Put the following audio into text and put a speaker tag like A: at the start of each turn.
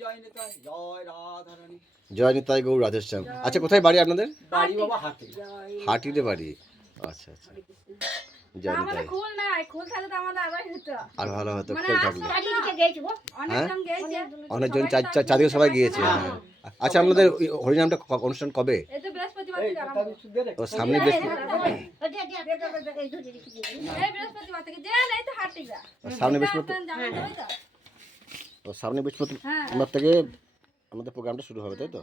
A: জয় নিতাই জয় রাধারানী
B: গৌর রাধেশ্যাম আচ্ছা কোথায় বাড়ি আপনাদের
A: বাড়ি বাবা হাতে
B: হাটিতে বাড়ি আচ্ছা আচ্ছা জয় নিতাই আর ভালো হতো
C: মানে
B: খোল থাকলে
D: চারিদিকে
C: অনেকজন
B: চার- চার- চারদিকে সবাই গিয়েছে
A: হ্যাঁ।
B: হ্যাঁ। আচ্ছা আপনাদের ওই হরিনামটা ক- অনুষ্ঠান কবে ও সামনে বেশ সামনে বৃহস্পতি
C: তো
B: সামনে বৃহস্পতিবার
C: হ্যাঁ।
B: থেকে আমাদের প্রোগ্রামটা শুরু হবে তাই তো?